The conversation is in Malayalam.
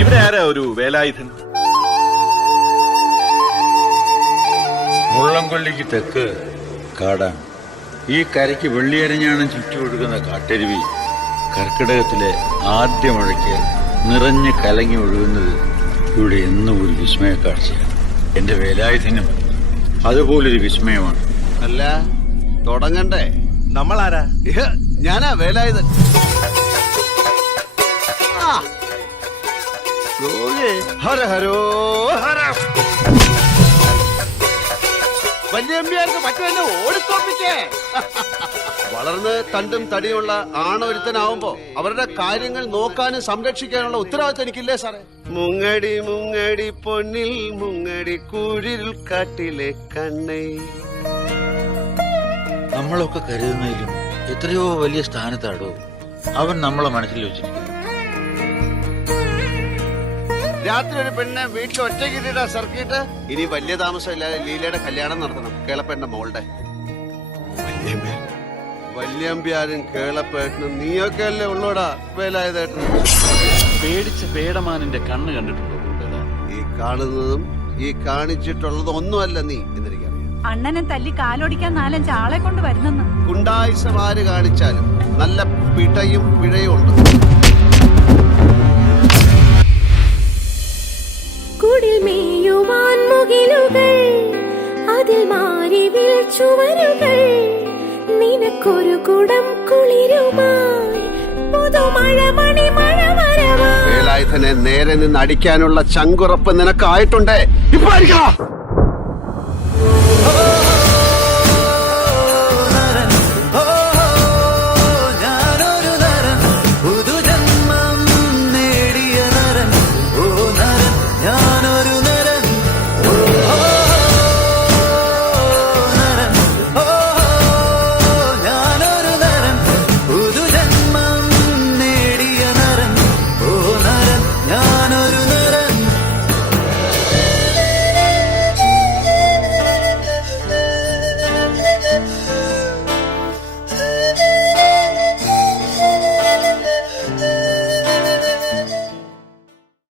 ഇവിടെ ആരാ ഒരു വേലായുധൻ? മുള്ളംകൊല്ലിക്ക് തെക്ക് കാടാണ്. ഈ കരയ്ക്ക് വെള്ളിയരഞ്ഞാണ് ചുറ്റുമൊഴുകുന്ന കാട്ടരുവി കർക്കിടകത്തിലെ ആദ്യ മഴയ്ക്ക് നിറഞ്ഞ് കലങ്ങി ഒഴുകുന്നത് ഇവിടെ എന്നും ഒരു വിസ്മയ കാഴ്ചയാണ്. എന്റെ വേലായുധനും അതുപോലൊരു വിസ്മയമാണ്. അല്ല തുടങ്ങണ്ടേ? നമ്മളാരാ? ഞാനാ വേലായുധൻ. ഹര ഹരോ ഹര. വല്യമ്പിയാർക്ക് പറ്റുമെന്നെ ഓടിത്തോപ്പിക്കേ. വളർന്ന് തണ്ടും തടിയുള്ള ആണൊരുത്തനാവുമ്പോ അവരുടെ കാര്യങ്ങൾ നോക്കാനും സംരക്ഷിക്കാനുള്ള ഉത്തരവാദിത്വം എനിക്കില്ലേ സാറേ? മുങ്ങടി മുങ്ങടി പൊന്നിൽ മുങ്ങടി കുഴിൽ കാട്ടിലെ കണ്ണേ. നമ്മളൊക്കെ കരുതുന്നതിലും എത്രയോ വലിയ സ്ഥാനത്താടോ അവൻ നമ്മളെ മനസ്സിൽ വെച്ചിരിക്കുന്നു. രാത്രി ഒരു പെണ്ണെ വീട്ടിൽ ഒറ്റയ്ക്ക് ഇട്ടിട്ടാ സർക്കിട്ട്. ഇനി വലിയ താമസമില്ലാതെ ലീലയുടെ കല്യാണം നടത്തണം, കേളപ്പേട്ടന്റെ മോളുടെ. വല്യമ്പ്യാരും കേളപ്പേട്ടനും നീയൊക്കെ അല്ലേ ഉള്ളൂടാ വേലായുധേട്ടൻ. പേടിച്ച പേടമാനിന്റെ കണ്ണ് കണ്ടിട്ടുണ്ടോ? ഈ കാണുന്നതും ഈ കാണിച്ചിട്ടുള്ളതും ഒന്നുമല്ല നീ എന്നെനിക്കറിയാം. അണ്ണനെ തല്ലി കാലോടിക്കാൻ 4-5 ആളെ കൊണ്ട് വരുന്നെന്ന്. ഗുണ്ടായിസം ആര് കാണിച്ചാലും നല്ല പിടയും പിഴയും ഉണ്ട്. കുടിൽ മേയുവാൻ മുകിലുകൾ, അതിൽ മാറി ചുവരുകൾ, നിനക്കൊരു കുടം കുളിരുമായി പുതുമഴ മണി മഴ വരവാ. വേലായുധനെ നേരെ നിന്ന് അടിക്കാനുള്ള ചങ്കുറപ്പ് നിനക്കായിട്ടുണ്ടേ. ഇപ്പൊ അടിക്കണം.